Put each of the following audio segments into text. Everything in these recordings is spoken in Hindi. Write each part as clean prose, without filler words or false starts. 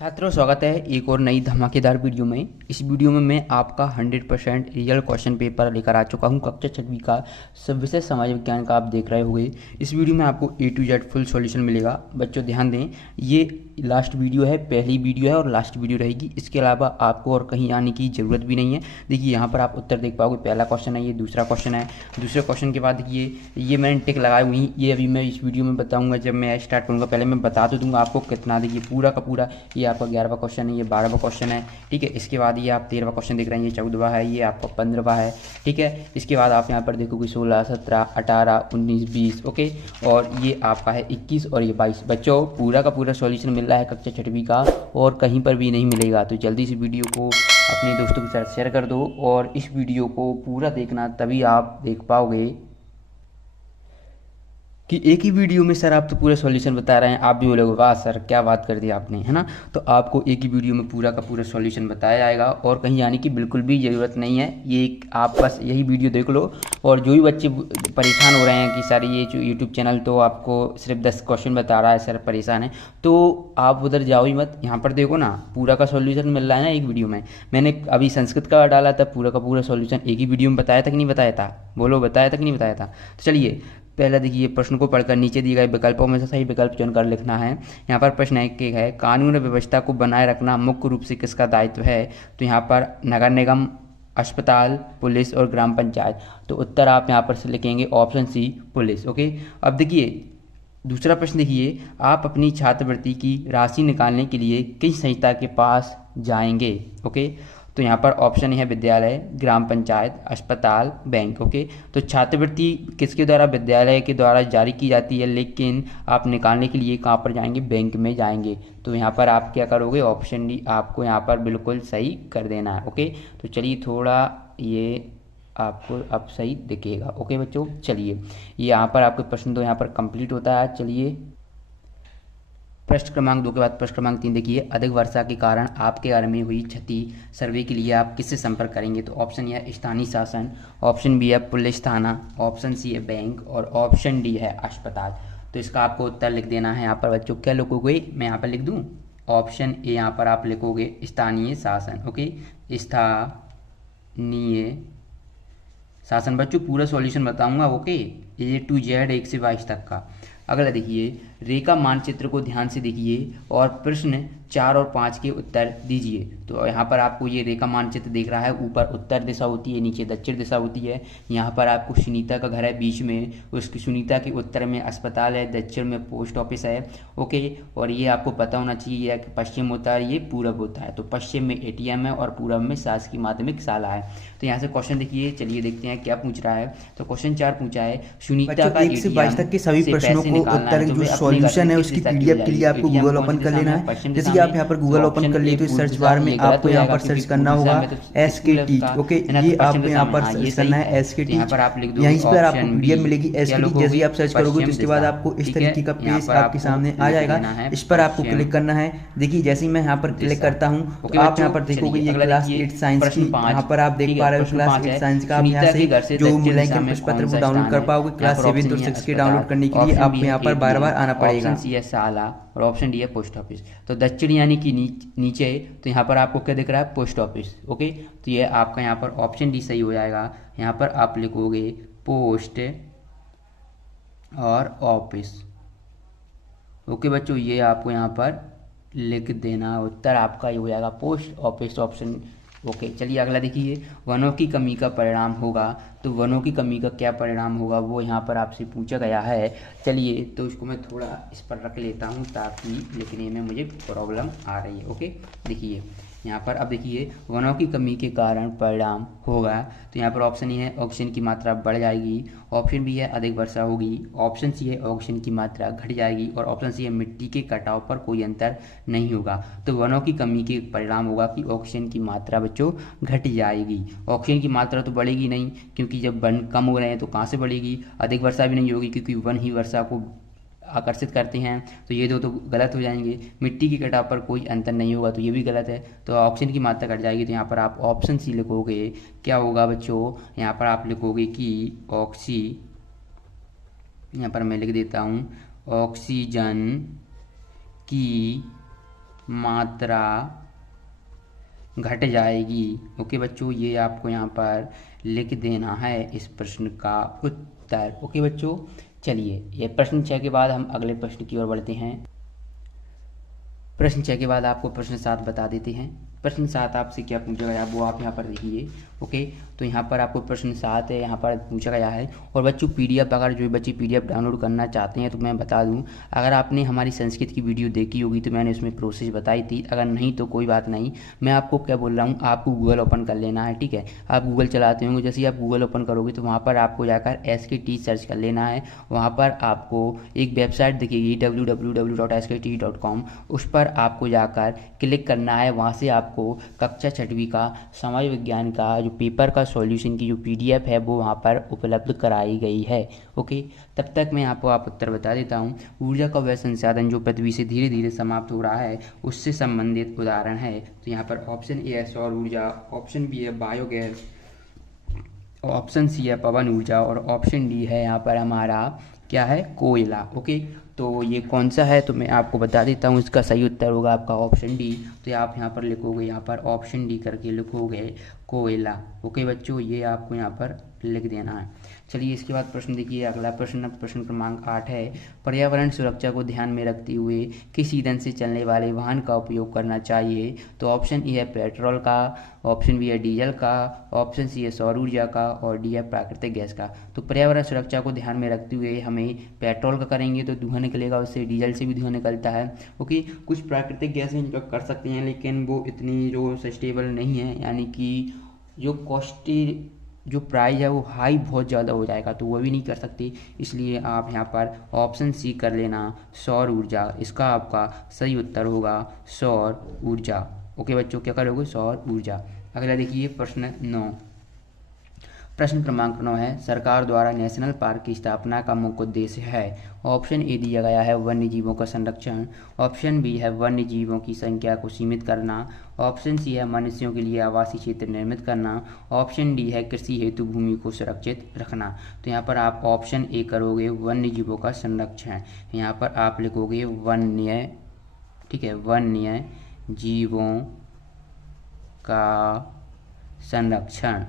छात्रों, स्वागत है एक और नई धमाकेदार वीडियो में। इस वीडियो में मैं आपका 100% रियल क्वेश्चन पेपर लेकर आ चुका हूं। कक्षा 6वीं का सब विषय समाज विज्ञान का आप देख रहे होंगे। इस वीडियो में आपको A to Z full solution मिलेगा। बच्चों ध्यान दें, ये लास्ट वीडियो है, पहली वीडियो है और लास्ट वीडियो रहेगी। इसके अलावा आपको और कहीं आने की ज़रूरत भी नहीं है। देखिए यहाँ पर आप उत्तर देख पाओगे। पहला क्वेश्चन है, ये दूसरा क्वेश्चन है। दूसरे क्वेश्चन के बाद देखिए ये मैंने टिक लगाई हुई, ये अभी मैं इस वीडियो में बताऊँगा। जब मैं स्टार्ट करूँगा पहले मैं बता तो दूँगा आपको कितना। देखिए पूरा का पूरा ये आपका 11वां क्वेश्चन है, ये 12वां क्वेश्चन है, ठीक है। इसके बाद ये आप 13वां क्वेश्चन देख रहे हैं, ये 14वां है, ये आपका 15वां है, ठीक है। इसके बाद आप यहाँ पर देखोगे 16, 17, 18, 19, 20, ओके। और ये आपका है 21 और ये 22। बच्चों पूरा का पूरा सॉल्यूशन मिल रहा है कक्षा 6वीं का और कहीं पर भी नहीं मिलेगा। तो जल्दी से वीडियो को अपने दोस्तों के साथ शेयर कर दो और इस वीडियो को पूरा देखना, तभी आप देख पाओगे कि एक ही वीडियो में सर आप तो पूरा सॉल्यूशन बता रहे हैं। आप भी बोलोगे वाह सर क्या बात कर दी आपने, है ना। तो आपको एक ही वीडियो में पूरा का पूरा सॉल्यूशन बताया जाएगा और कहीं आने की बिल्कुल भी ज़रूरत नहीं है। ये आप बस यही वीडियो देख लो। और जो भी बच्चे परेशान हो रहे हैं कि सर ये जो यूट्यूब चैनल तो आपको सिर्फ 10 क्वेश्चन बता रहा है, सर परेशान है, तो आप उधर जाओ ही मत। यहाँ पर देखो ना, पूरा का सॉल्यूशन मिल रहा है ना एक वीडियो में। मैंने अभी संस्कृत का डाला था, पूरा का पूरा सॉल्यूशन एक ही वीडियो में बताया था कि नहीं बताया था? बोलो, बताया था कि नहीं बताया था? तो चलिए पहला देखिए, प्रश्न को पढ़कर नीचे दिए गए विकल्पों में से सही विकल्प चुनकर लिखना है। यहाँ पर प्रश्न एक है, कानून व्यवस्था को बनाए रखना मुख्य रूप से किसका दायित्व है? तो यहाँ पर नगर निगम, अस्पताल, पुलिस और ग्राम पंचायत। तो उत्तर आप यहाँ पर से लिखेंगे ऑप्शन सी, पुलिस, ओके। अब देखिए दूसरा प्रश्न देखिए, आप अपनी छात्रवृत्ति की राशि निकालने के लिए किस संस्था के पास जाएंगे? ओके। तो यहाँ पर ऑप्शन है विद्यालय, ग्राम पंचायत, अस्पताल, बैंक, ओके। तो छात्रवृत्ति किसके द्वारा? विद्यालय के द्वारा जारी की जाती है, लेकिन आप निकालने के लिए कहाँ पर जाएंगे? बैंक में जाएंगे। तो यहाँ पर आप क्या करोगे? ऑप्शन डी आपको यहाँ पर बिल्कुल सही कर देना है, ओके। तो चलिए थोड़ा ये आपको अब सही दिखेगा, ओके बच्चों। चलिए ये यहाँ पर आपके प्रश्न तो यहाँ पर कंप्लीट होता है। चलिए प्रश्न क्रमांक 2 के बाद प्रश्न क्रमांक 3 देखिए, अधिक वर्षा के कारण आपके घर में हुई क्षति सर्वे के लिए आप किससे संपर्क करेंगे? तो ऑप्शन ए है स्थानीय शासन, ऑप्शन बी है पुलिस थाना, ऑप्शन सी है बैंक और ऑप्शन डी है अस्पताल। तो इसका आपको उत्तर लिख देना है। यहाँ पर बच्चों क्या लिखोगे? मैं यहाँ पर लिख दूँ ऑप्शन ए, यहाँ पर आप लिखोगे स्थानीय शासन, ओके। स्थानीय शासन। बच्चों पूरा सॉल्यूशन बताऊंगा, ओके, A to Z 1 से 22 तक का। अगला देखिए, रेखा मानचित्र को ध्यान से देखिए और प्रश्न 4 और 5 के उत्तर दीजिए। तो यहाँ पर आपको ये रेखा मानचित्र दिख रहा है, ऊपर उत्तर दिशा होती है, नीचे दक्षिण दिशा होती है। यहाँ पर आपको सुनीता का घर है बीच में, उसकी सुनीता के उत्तर में अस्पताल है, दक्षिण में पोस्ट ऑफिस है, ओके। और ये आपको पता होना चाहिए, ये पश्चिम होता है, ये पूरब होता है। तो पश्चिम में ATM है और पूरब में शासकीय माध्यमिक शाला है। तो यहाँ से क्वेश्चन देखिए, चलिए देखते हैं क्या पूछ रहा है। तो क्वेश्चन 4 पूछा है, सुनीता का 1 से 22 तक के सभी प्रश्नों को उत्तर जो सॉल्यूशन है उसकी PDF के लिए आपको गूगल ओपन कर लेना है। जैसे कि आप यहाँ पर गूगल ओपन कर लिए तो सर्च बार में आपको यहाँ पर सर्च करना होगा SKT, ओके। ये आपको यहाँ पर सर्च करना है SKT। यहीं पर आपको PDF मिलेगी SKT। जैसे ही आप सर्च करोगे तो इसके बाद आपको इस तरीके का पेज आपके सामने आ जाएगा। इस पर आपको क्लिक करना है। देखिए जैसे ही मैं यहाँ पर क्लिक करता हूँ तो आप यहाँ पर देखोगे ये क्लास 8 साइंस की, यहाँ पर आप देख पा रहे हो क्लास 8 साइंस का। आप यहाँ से जो मिलाइन कैंपस पत्र वो डाउनलोड कर पाओगे। क्लास 7 और 6 के डाउनलोड करने के लिए आपको यहाँ पर बार बार आना पड़ेगा। ऑप्शन सी है शाला और ऑप्शन डी है पोस्ट ऑफिस। तो दक्षिण यानी कि नीचे, तो यहाँ पर आपको क्या दिख रहा है? Post office, okay. तो ये आपका यहाँ पर ऑप्शन डी सही हो जाएगा। यहाँ पर आप लिखोगे पोस्ट और ऑफिस, ओके बच्चों। ये आपको यहाँ पर लिख देना, उत्तर आपका ये हो जाएगा पोस्ट ऑफिस, ऑप्शन, ओके। चलिए अगला देखिए, वनों की कमी का परिणाम होगा। तो वनों की कमी का क्या परिणाम होगा वो यहाँ पर आपसे पूछा गया है। चलिए तो इसको मैं थोड़ा इस पर रख लेता हूँ ताकि लिखने में मुझे प्रॉब्लम आ रही है, ओके। देखिए यहाँ पर अब देखिए, वनों की कमी के कारण परिणाम होगा। तो यहाँ पर ऑप्शन ए है ऑक्सीजन की मात्रा बढ़ जाएगी, ऑप्शन बी है अधिक वर्षा होगी, ऑप्शन सी है ऑक्सीजन की मात्रा घट जाएगी और ऑप्शन सी है मिट्टी के कटाव पर कोई अंतर नहीं होगा। तो वनों की कमी के परिणाम होगा कि ऑक्सीजन की मात्रा बच्चों घट जाएगी। ऑक्सीजन की मात्रा तो बढ़ेगी नहीं, क्योंकि जब वन कम हो रहे हैं तो कहाँ से बढ़ेगी? अधिक वर्षा भी नहीं होगी, क्योंकि वन ही वर्षा को आकर्षित करते हैं। तो ये दो तो गलत हो जाएंगे। मिट्टी के कटाव पर कोई अंतर नहीं होगा, तो ये भी गलत है। तो ऑक्सीजन की मात्रा घट जाएगी। तो यहाँ पर आप ऑप्शन सी लिखोगे। क्या होगा बच्चों? यहाँ पर आप लिखोगे कि यहाँ पर मैं लिख देता हूँ, ऑक्सीजन की मात्रा घट जाएगी। ओके बच्चों, ये आपको यहाँ पर लिख देना है इस प्रश्न का उत्तर। ओके बच्चों, चलिए ये प्रश्न 6 के बाद हम अगले प्रश्न की ओर बढ़ते हैं। प्रश्न 6 के बाद आपको प्रश्न 7 बता देते हैं। प्रश्न 7 आपसे क्या पूछा गया वो आप यहाँ पर देखिए। ओके, तो यहाँ पर आपको प्रश्न 7 है, यहाँ पर पूछा गया है। और बच्चों पीडीएफ, अगर जो बच्चे पीडीएफ डाउनलोड करना चाहते हैं तो मैं बता दूँ, अगर आपने हमारी संस्कृत की वीडियो देखी होगी तो मैंने उसमें प्रोसेस बताई थी, अगर नहीं तो कोई बात नहीं। मैं आपको क्या बोल रहा हूँ, आपको गूगल ओपन कर लेना है, ठीक है। आप गूगल चलाते होंगे, जैसे ही आप गूगल ओपन करोगे तो वहाँ पर आपको जाकर SKT सर्च कर लेना है। वहाँ पर आपको एक वेबसाइट दिखेगी www.skt.com, उस पर आपको जाकर क्लिक करना है। वहाँ से आपको कक्षा 6वीं का समाज विज्ञान का जो पेपर का सॉल्यूशन की जो PDF है वो वहाँ पर उपलब्ध कराई गई है। ओके, तब तक मैं आपको उत्तर बता देता हूँ। ऊर्जा का वह संसाधन जो पृथ्वी से धीरे धीरे समाप्त हो रहा है उससे संबंधित उदाहरण है। तो यहाँ पर ऑप्शन ए है सौर ऊर्जा, ऑप्शन बी है बायोगैस, ऑप्शन सी है पवन ऊर्जा और ऑप्शन डी है यहाँ पर हमारा क्या है, कोयला। ओके, तो ये कौन सा है तो मैं आपको बता देता हूँ। इसका सही उत्तर होगा आपका ऑप्शन डी। तो आप यहाँ पर लिखोगे, यहाँ पर ऑप्शन डी करके लिखोगे कोयला। ओके बच्चों, ये आपको यहाँ पर लिख देना है। चलिए इसके बाद प्रश्न देखिए, अगला प्रश्न प्रश्न क्रमांक 8 है। पर्यावरण सुरक्षा को ध्यान में रखते हुए किस ईंधन से चलने वाले वाहन का उपयोग करना चाहिए। तो ऑप्शन ए है पेट्रोल का, ऑप्शन बी है डीजल का, ऑप्शन सी है सौर ऊर्जा का और डी है प्राकृतिक गैस का। तो पर्यावरण सुरक्षा को ध्यान में रखते हुए हमें पेट्रोल का करेंगे तो धुआं निकलेगा, उससे डीजल से भी धुआं निकलता है। ओके, कुछ प्राकृतिक गैस हम कर सकते हैं लेकिन वो इतनी जो सस्टेबल नहीं है, यानी कि जो कॉस्टली जो प्राइस है वो हाई बहुत ज़्यादा हो जाएगा, तो वो भी नहीं कर सकते। इसलिए आप यहाँ पर ऑप्शन सी कर लेना, सौर ऊर्जा। इसका आपका सही उत्तर होगा सौर ऊर्जा। ओके बच्चों, क्या करोगे, सौर ऊर्जा। अगला देखिए प्रश्न 9। प्रश्न क्रमांक 9 है, सरकार द्वारा नेशनल पार्क की स्थापना का मुख्य उद्देश्य है। ऑप्शन ए दिया गया है वन्य जीवों का संरक्षण, ऑप्शन बी है वन्य जीवों की संख्या को सीमित करना, ऑप्शन सी है मनुष्यों के लिए आवासीय क्षेत्र निर्मित करना, ऑप्शन डी है कृषि हेतु भूमि को सुरक्षित रखना। तो यहाँ पर आप ऑप्शन ए करोगे वन्य जीवों का संरक्षण। यहाँ पर आप लिखोगे वन्य, ठीक है, वन्य जीवों का संरक्षण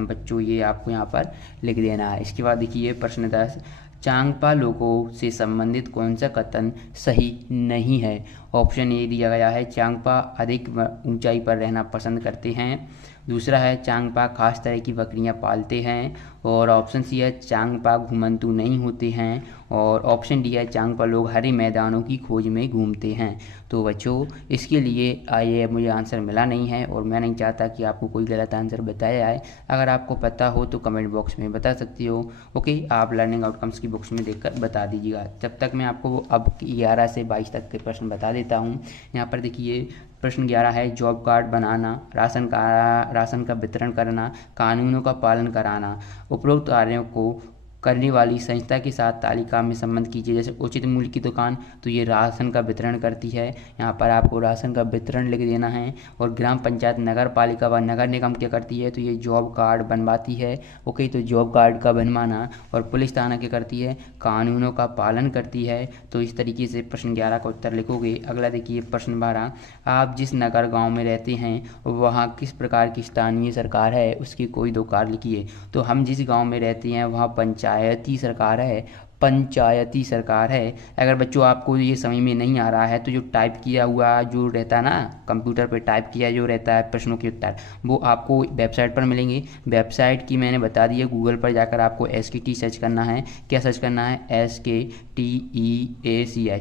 बच्चों, ये आपको यहाँ पर लिख देना है। इसके बाद देखिए प्रश्न 10, चांगपा लोगों से संबंधित कौन सा कथन सही नहीं है। ऑप्शन ए दिया गया है चांगपा अधिक ऊंचाई पर रहना पसंद करते हैं, दूसरा है चांगपा खास तरह की बकरियां पालते हैं, और ऑप्शन सी है चांगपा घुमंतू नहीं होते हैं, और ऑप्शन डी है चांगपा लोग हरे मैदानों की खोज में घूमते हैं। तो बच्चों इसके लिए ये मुझे आंसर मिला नहीं है और मैं नहीं चाहता कि आपको कोई गलत आंसर बताया जाए। अगर आपको पता हो तो कमेंट बॉक्स में बता सकती हो। ओके, आप लर्निंग आउटकम्स की बुक्स में देखकर बता दीजिएगा। जब तक मैं आपको अब 11 से 22 तक के प्रश्न बता देता हूँ। यहाँ पर देखिए प्रश्न 11 है, जॉब कार्ड बनाना, राशन का वितरण करना, कानूनों का पालन कराना। उपरोक्त कार्यों को करने वाली संस्था के साथ तालिका में संबंध कीजिए। जैसे उचित मूल्य की दुकान, तो ये राशन का वितरण करती है, यहाँ पर आपको राशन का वितरण लिख देना है। और ग्राम पंचायत, नगर पालिका व नगर निगम क्या करती है, तो ये जॉब कार्ड बनवाती है। ओके, तो जॉब कार्ड का बनवाना। और पुलिस थाना क्या करती है, कानूनों का पालन करती है। तो इस तरीके से प्रश्न 11 का उत्तर लिखोगे। अगला देखिए प्रश्न 12, आप जिस नगर गाँव में रहते हैं वहाँ किस प्रकार की स्थानीय सरकार है, उसके कोई दो कार्य लिखिए। तो हम जिस गाँव में रहते हैं वहाँ पंचायती सरकार है, पंचायती सरकार है। अगर बच्चों आपको ये समझ में नहीं आ रहा है तो जो टाइप किया हुआ जो रहता है ना, कंप्यूटर पे टाइप किया जो रहता है प्रश्नों के उत्तर, वो आपको वेबसाइट पर मिलेंगे। वेबसाइट की मैंने बता दी है, गूगल पर जाकर आपको SKT सर्च करना है। क्या सर्च करना है, SKTEACH।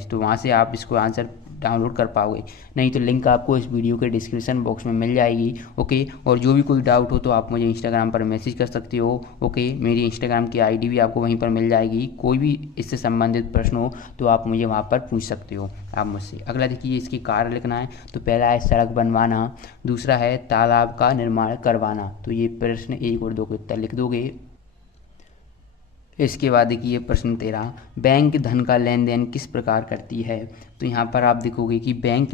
तो वहाँ से आप इसको आंसर डाउनलोड कर पाओगे, नहीं तो लिंक आपको इस वीडियो के डिस्क्रिप्शन बॉक्स में मिल जाएगी। ओके, और जो भी कोई डाउट हो तो आप मुझे इंस्टाग्राम पर मैसेज कर सकते हो। ओके, मेरी इंस्टाग्राम की ID भी आपको वहीं पर मिल जाएगी। कोई भी इससे संबंधित प्रश्न हो तो आप मुझे वहाँ पर पूछ सकते हो आप मुझसे। अगला देखिए इसकी कार्य लिखना है। तो पहला है सड़क बनवाना, दूसरा है तालाब का निर्माण करवाना। तो ये प्रश्न 1 और 2 के उत्तर लिख दोगे। इसके बाद देखिए प्रश्न 13, बैंक धन का लेन देन किस प्रकार करती है। तो यहाँ पर आप देखोगे कि बैंक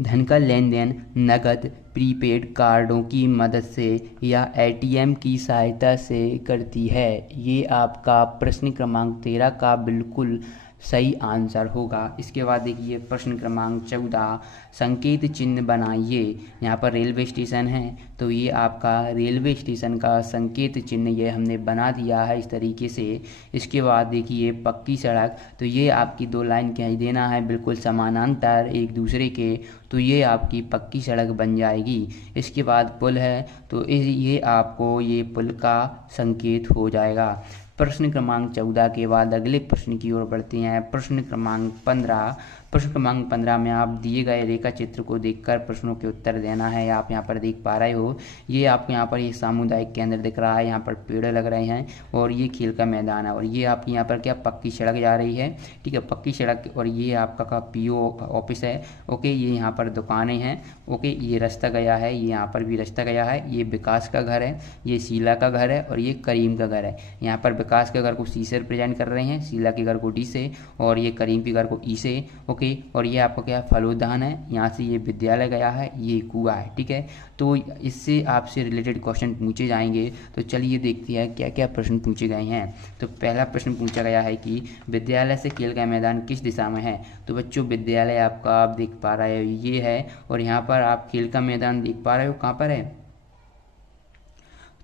धन का लेन देन नकद, प्रीपेड कार्डों की मदद से या ATM की सहायता से करती है। ये आपका प्रश्न क्रमांक 13 का बिल्कुल सही आंसर होगा। इसके बाद देखिए प्रश्न क्रमांक 14, संकेत चिन्ह बनाइए। यहाँ पर रेलवे स्टेशन है तो ये आपका रेलवे स्टेशन का संकेत चिन्ह ये हमने बना दिया है इस तरीके से। इसके बाद देखिए पक्की सड़क, तो ये आपकी दो लाइन कह देना है बिल्कुल समानांतर एक दूसरे के, तो ये आपकी पक्की सड़क बन जाएगी। इसके बाद पुल है तो ये आपको ये पुल का संकेत हो जाएगा। प्रश्न क्रमांक 14 के बाद अगले प्रश्न की ओर बढ़ते हैं। प्रश्न क्रमांक 15, प्रश्न क्रमांक 15 में आप दिए गए रेखा चित्र को देखकर प्रश्नों के उत्तर देना है। आप यहाँ पर देख पा रहे हो, ये आपको यहाँ पर ये सामुदायिक केंद्र दिख रहा है, यहाँ पर पेड़ लग रहे हैं और ये खेल का मैदान है और ये आपकी यहाँ पर क्या पक्की सड़क जा रही है, ठीक है, पक्की सड़क। और ये आपका का पीओ ऑफिस है, ओके, ये यहाँ पर दुकानें हैं, ओके, ये रास्ता गया है, ये यहाँ पर भी रास्ता गया है, ये विकास का घर है, ये शीला का घर है और ये करीम का घर है। यहाँ पर विकास के घर को सी से रिप्रेजेंट कर रहे हैं, शीला के घर को डी से और ये करीम के घर को ई से, ओके। और ये आपका क्या फलोदान है, यहाँ से ये विद्यालय गया है, ये कुआं है, ठीक है। तो इससे आपसे रिलेटेड क्वेश्चन पूछे जाएंगे। तो चलिए देखते हैं क्या क्या प्रश्न पूछे गए हैं। तो पहला प्रश्न पूछा गया है कि विद्यालय से खेल का मैदान किस दिशा में है। तो बच्चों विद्यालय आपका आप देख पा रहे हो ये है और यहाँ पर आप खेल का मैदान देख पा रहे हो कहाँ पर है,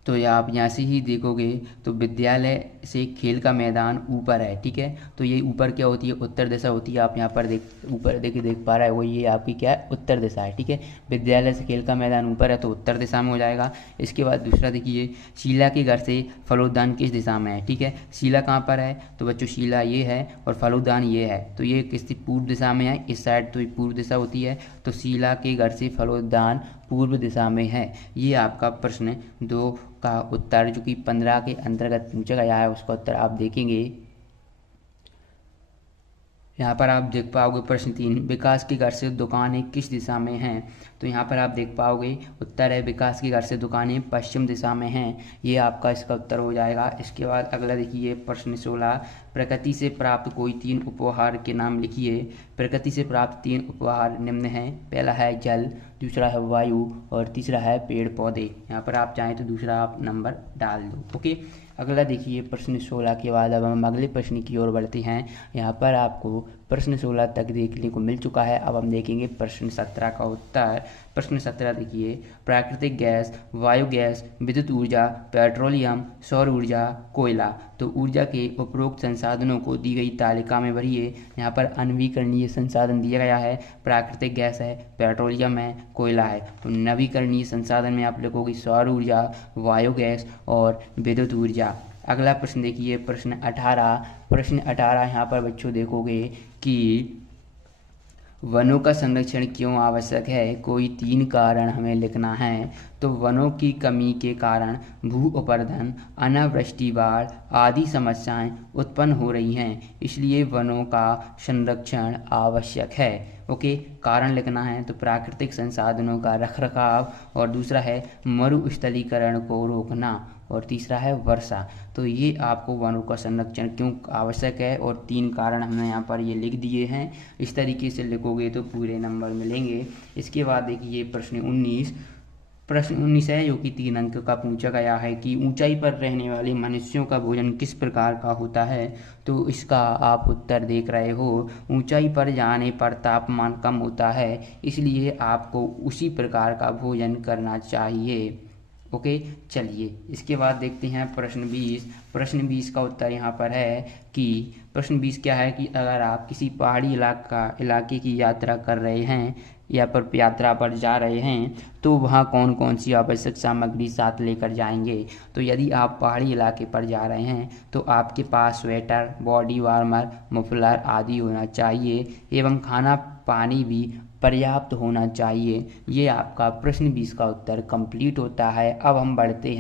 तो आप यहाँ से ही देखोगे तो विद्यालय से खेल का मैदान ऊपर है, ठीक है। तो ये ऊपर क्या होती है, उत्तर दिशा होती है। आप यहाँ पर ऊपर देख पा रहे हो, ये आपकी क्या है, उत्तर दिशा है, ठीक है। विद्यालय से खेल का मैदान ऊपर है तो उत्तर दिशा में हो जाएगा। इसके बाद दूसरा देखिए, शीला के घर से फलोदान किस दिशा में है, ठीक है। शीला कहाँ पर है, तो बच्चों शीला ये है और फलोदान ये है, तो ये किस पूर्व दिशा में है, इस साइड तो ये पूर्व दिशा होती है, तो शीला के घर से फलोदान पूर्व दिशा में है। ये आपका प्रश्न 2 का उत्तर जो कि 15 के अंतर्गत पूछा गया है उसका उत्तर आप देखेंगे। यहाँ पर आप देख पाओगे प्रश्न 3, विकास के घर से दुकानें किस दिशा में हैं। तो यहाँ पर आप देख पाओगे उत्तर है विकास के घर से दुकानें पश्चिम दिशा में हैं, ये आपका इसका उत्तर हो जाएगा। इसके बाद अगला देखिए प्रश्न 16, प्रकृति से प्राप्त कोई 3 उपहार के नाम लिखिए। प्रकृति से प्राप्त 3 उपहार निम्न हैं, पहला है जल, दूसरा है वायु और तीसरा है पेड़ पौधे। यहाँ पर आप चाहें तो दूसरा आप नंबर डाल दो, ओके। अगला देखिए प्रश्न 16 के बाद अब हम अगले प्रश्न की ओर बढ़ते हैं। यहाँ पर आपको प्रश्न 16 तक देखने को मिल चुका है। अब हम देखेंगे प्रश्न 17 का उत्तर। प्रश्न 17 देखिए, प्राकृतिक गैस, वायु गैस, विद्युत ऊर्जा, पेट्रोलियम, सौर ऊर्जा, कोयला। तो ऊर्जा के उपरोक्त संसाधनों को दी गई तालिका में भरिए। यहाँ पर नवीकरणीय संसाधन दिया गया है, प्राकृतिक गैस है, पेट्रोलियम है, कोयला है। तो नवीकरणीय संसाधन में आप लिखोगे सौर ऊर्जा, वायु गैस और विद्युत ऊर्जा। अगला प्रश्न देखिए प्रश्न 18। प्रश्न 18 यहाँ पर बच्चों देखोगे कि वनों का संरक्षण क्यों आवश्यक है, कोई 3 कारण हमें लिखना है। तो वनों की कमी के कारण भू अपरदन, अनावृष्टि, बाढ़ आदि समस्याएं उत्पन्न हो रही हैं, इसलिए वनों का संरक्षण आवश्यक है, ओके। कारण लिखना है तो प्राकृतिक संसाधनों का रखरखाव और दूसरा है मरुस्थलीकरण को रोकना और तीसरा है वर्षा। तो ये आपको वनों का संरक्षण क्यों आवश्यक है और 3 कारण हमने यहाँ पर ये लिख दिए हैं। इस तरीके से लिखोगे तो पूरे नंबर मिलेंगे। इसके बाद देखिए प्रश्न 19। प्रश्न 19 है जो कि 3 अंक का पूछा गया है कि ऊंचाई पर रहने वाले मनुष्यों का भोजन किस प्रकार का होता है। तो इसका आप उत्तर देख रहे हो, ऊंचाई पर जाने पर तापमान कम होता है, इसलिए आपको उसी प्रकार का भोजन करना चाहिए, ओके। चलिए इसके बाद देखते हैं प्रश्न 20। प्रश्न 20 का उत्तर यहाँ पर है कि प्रश्न 20 क्या है कि अगर आप किसी पहाड़ी इलाके की यात्रा कर रहे हैं या पर यात्रा पर जा रहे हैं तो वहाँ कौन कौन सी आवश्यक सामग्री साथ लेकर जाएंगे। तो यदि आप पहाड़ी इलाके पर जा रहे हैं तो आपके पास स्वेटर, बॉडी वार्मर, मफलर आदि होना चाहिए एवं खाना पानी भी पर्याप्त होना चाहिए। ये आपका प्रश्न 20 का उत्तर कंप्लीट होता है। अब हम बढ़ते हैं